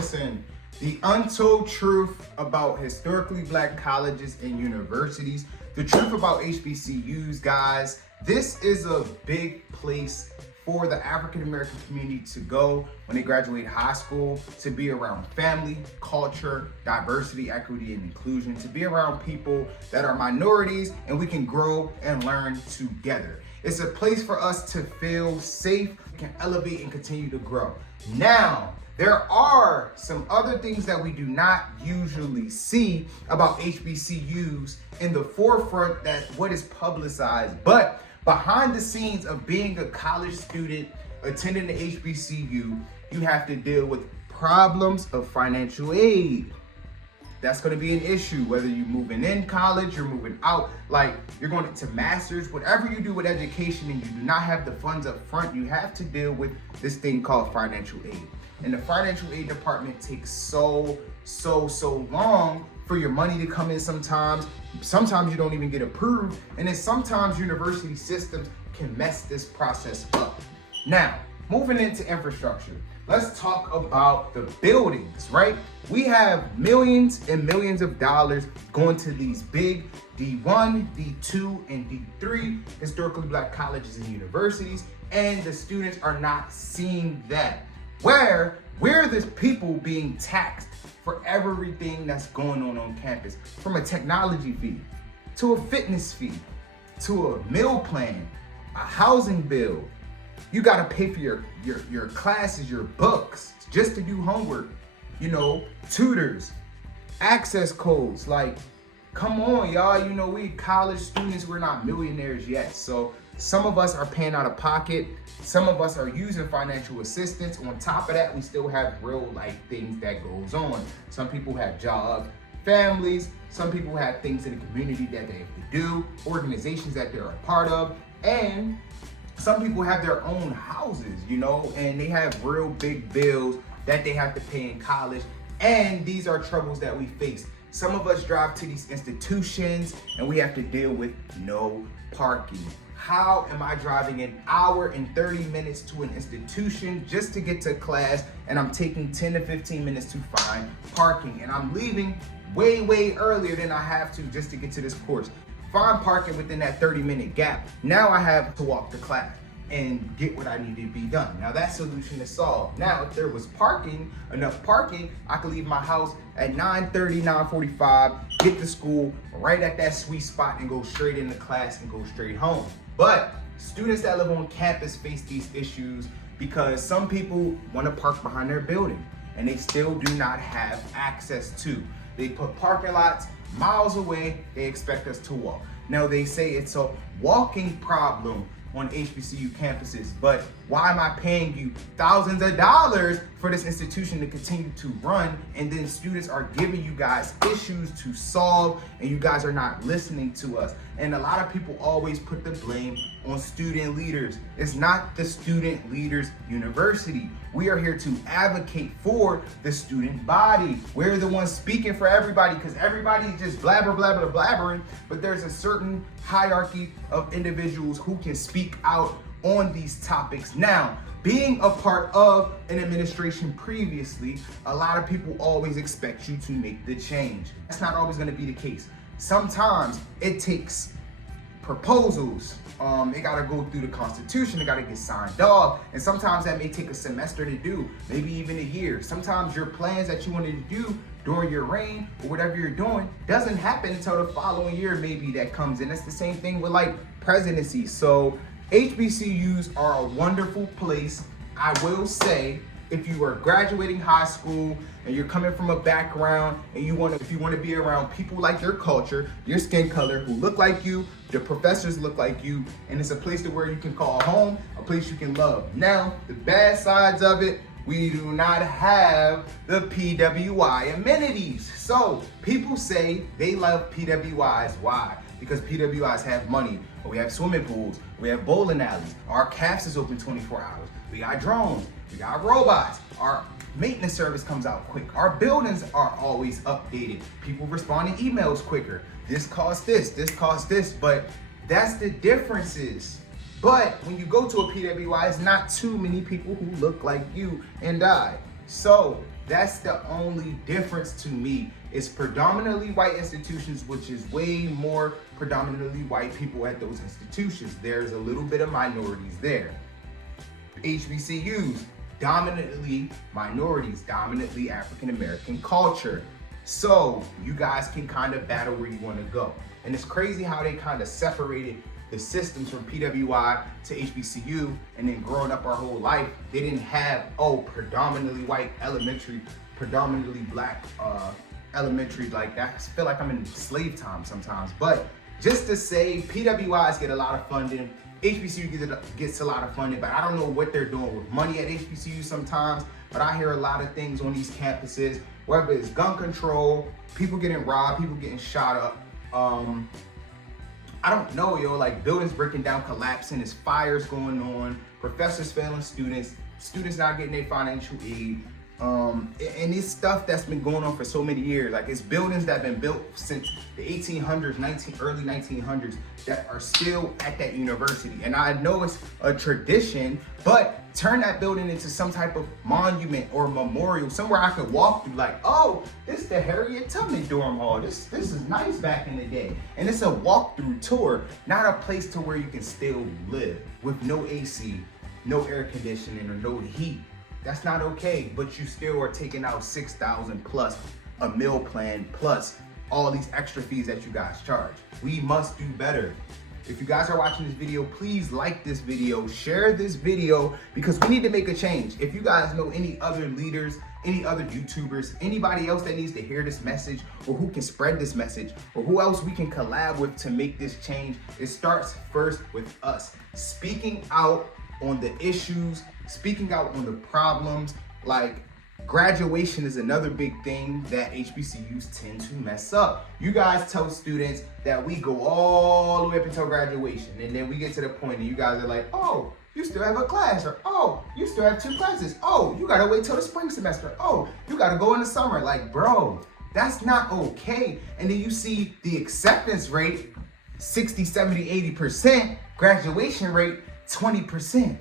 Listen, the untold truth about historically black colleges and universities, the truth about HBCUs, guys. This is a big place for the African American community to go when they graduate high school, to be around family, culture, diversity, equity, and inclusion, to be around people that are minorities, and we can grow and learn together. It's a place for us to feel safe, can elevate and continue to grow. Now, there are some other things that we do not usually see about HBCUs in the forefront, that what is publicized, but behind the scenes of being a college student attending the HBCU, you have to deal with problems of financial aid. That's going to be an issue, whether you're moving in college, you're moving out, like you're going to masters, whatever you do with education and you do not have the funds up front, you have to deal with this thing called financial aid. And the financial aid department takes so long for your money to come in sometimes. Sometimes you don't even get approved. And then sometimes university systems can mess this process up. Now, moving into infrastructure, let's talk about the buildings, right? We have millions and millions of dollars going to these big D1, D2, and D3 historically black colleges and universities, and the students are not seeing that. Where we're the people being taxed for everything that's going on campus, from a technology fee, to a fitness fee, to a meal plan, a housing bill. You gotta pay for your classes, your books, just to do homework, tutors, access codes. Like, come on, y'all, we college students, we're not millionaires yet. So some of us are paying out of pocket. Some of us are using financial assistance. On top of that, we still have real life things that goes on. Some people have jobs, families. Some people have things in the community that they have to do, organizations that they're a part of. And some people have their own houses, and they have real big bills that they have to pay in college. And these are troubles that we face. Some of us drive to these institutions and we have to deal with no parking. How am I driving an hour and 30 minutes to an institution just to get to class, and I'm taking 10 to 15 minutes to find parking, and I'm leaving way earlier than I have to just to get to this course? Find parking within that 30-minute gap. Now I have to walk to class and get what I need to be done. Now that solution is solved. Now, if there was enough parking, I could leave my house at 9:30, 9:45, get to school right at that sweet spot and go straight into class and go straight home. But students that live on campus face these issues because some people want to park behind their building and they still do not have access to. They put parking lots miles away, they expect us to walk. Now they say it's a walking problem on HBCU campuses, but why am I paying you thousands of dollars for this institution to continue to run, and then students are giving you guys issues to solve and you guys are not listening to us? And a lot of people always put the blame on student leaders. It's not the student leaders' university. We are here to advocate for the student body. We're the ones speaking for everybody, because everybody's just blabbering, but there's a certain hierarchy of individuals who can speak out on these topics. Now, being a part of an administration previously, a lot of people always expect you to make the change. That's not always going to be the case. Sometimes it takes proposals. It got to go through the Constitution. It got to get signed off. And sometimes that may take a semester to do, maybe even a year. Sometimes your plans that you wanted to do during your reign or whatever you're doing doesn't happen until the following year maybe that comes in. It's the same thing with like presidency. So HBCUs are a wonderful place. I will say, if you are graduating high school and you're coming from a background and if you want to be around people like your culture, your skin color, who look like you, the professors look like you, and it's a place to where you can call home, a place you can love. Now, the bad sides of it, we do not have the PWI amenities. So people say they love PWIs. Why? Because PWIs have money. We have swimming pools, we have bowling alleys, our CAFS is open 24 hours, we got drones, we got robots, our maintenance service comes out quick, our buildings are always updated, people respond to emails quicker, this costs this, but that's the differences. But when you go to a PWI, it's not too many people who look like you and I. So that's the only difference to me. It's predominantly white institutions, which is way more predominantly white people at those institutions. There's a little bit of minorities there. HBCUs, dominantly minorities, dominantly African American culture. So you guys can kind of battle where you want to go. And it's crazy how they kind of separated the systems from PWI to HBCU, and then growing up our whole life, they didn't have, predominantly white elementary, predominantly black elementary. Like that, I feel like I'm in slave time sometimes. But just to say, PWIs get a lot of funding, HBCU gets a lot of funding, but I don't know what they're doing with money at HBCU sometimes. But I hear a lot of things on these campuses, whether it's gun control, people getting robbed, people getting shot up. I don't know, like buildings breaking down, collapsing, there's fires going on, professors failing students, students not getting their financial aid. And it's stuff that's been going on for so many years. Like it's buildings that have been built since the 1800s, early 1900s that are still at that university. And I know it's a tradition, but turn that building into some type of monument or memorial, somewhere I could walk through like, oh, this is the Harriet Tubman dorm hall. This is nice back in the day. And it's a walkthrough tour, not a place to where you can still live with no AC, no air conditioning or no heat. That's not okay, but you still are taking out $6,000 plus a meal plan plus all these extra fees that you guys charge. We must do better. If you guys are watching this video, please like this video, share this video, because we need to make a change. If you guys know any other leaders, any other YouTubers, anybody else that needs to hear this message, or who can spread this message, or who else we can collab with to make this change, it starts first with us. Speaking out on the issues, speaking out on the problems. Like graduation is another big thing that HBCUs tend to mess up. You guys tell students that we go all the way up until graduation, and then we get to the point and you guys are like, oh, you still have a class, or oh, you still have 2 classes. Oh, you gotta wait till the spring semester. Oh, you gotta go in the summer. Like, bro, that's not okay. And then you see the acceptance rate, 60, 70, 80%, graduation rate, 20%.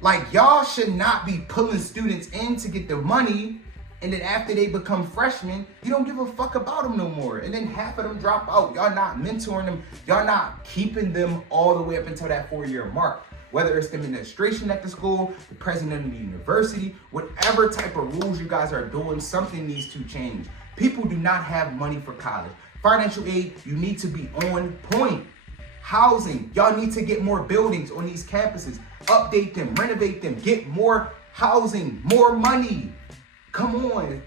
Like, y'all should not be pulling students in to get the money, and then after they become freshmen, you don't give a fuck about them no more. And then half of them drop out. Y'all not mentoring them. Y'all not keeping them all the way up until that 4-year mark. Whether it's the administration at the school, the president of the university, whatever type of rules you guys are doing, something needs to change. People do not have money for college. Financial aid, you need to be on point. Housing, y'all need to get more buildings on these campuses. Update them, renovate them, get more housing, more money. Come on.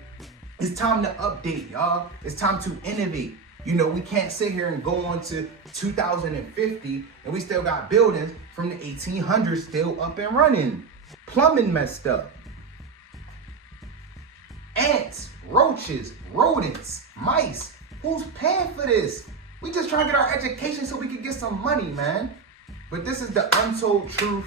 It's time to update, y'all. It's time to innovate. We can't sit here and go on to 2050 and we still got buildings from the 1800s still up and running. Plumbing messed up. Ants, roaches, rodents, mice. Who's paying for this? We just trying to get our education so we can get some money, man. But this is the untold truth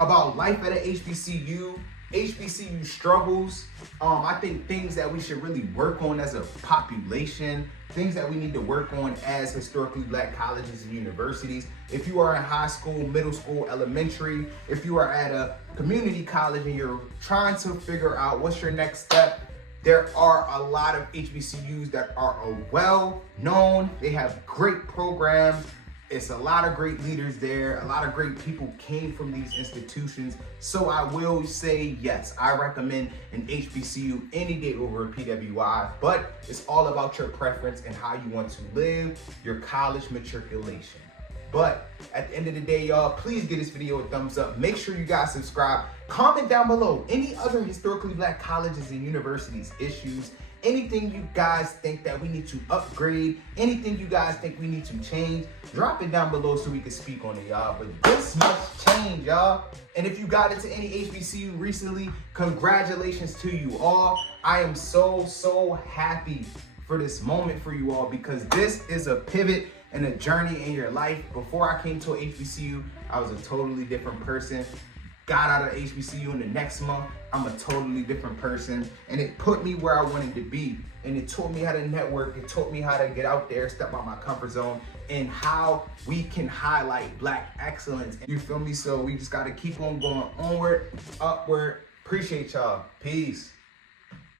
about life at an HBCU, HBCU struggles. I think things that we should really work on as a population, things that we need to work on as historically black colleges and universities. If you are in high school, middle school, elementary, if you are at a community college and you're trying to figure out what's your next step, there are a lot of HBCUs that are well known. They have great programs. It's a lot of great leaders there. A lot of great people came from these institutions. So I will say, yes, I recommend an HBCU any day over a PWI, but it's all about your preference and how you want to live your college matriculation. But at the end of the day, y'all, please give this video a thumbs up. Make sure you guys subscribe. Comment down below any other historically black colleges and universities issues, anything you guys think that we need to upgrade, anything you guys think we need to change. Drop it down below so we can speak on it, y'all. But this must change, y'all. And if you got into any HBCU recently, congratulations to you all. I am so happy for this moment for you all, because this is a pivot and a journey in your life. Before I came to a HBCU, I was a totally different person. Got out of HBCU in the next month, I'm a totally different person. And it put me where I wanted to be. And it taught me how to network. It taught me how to get out there, step out my comfort zone, and how we can highlight black excellence. You feel me? So we just gotta keep on going onward, upward, Appreciate y'all. Peace.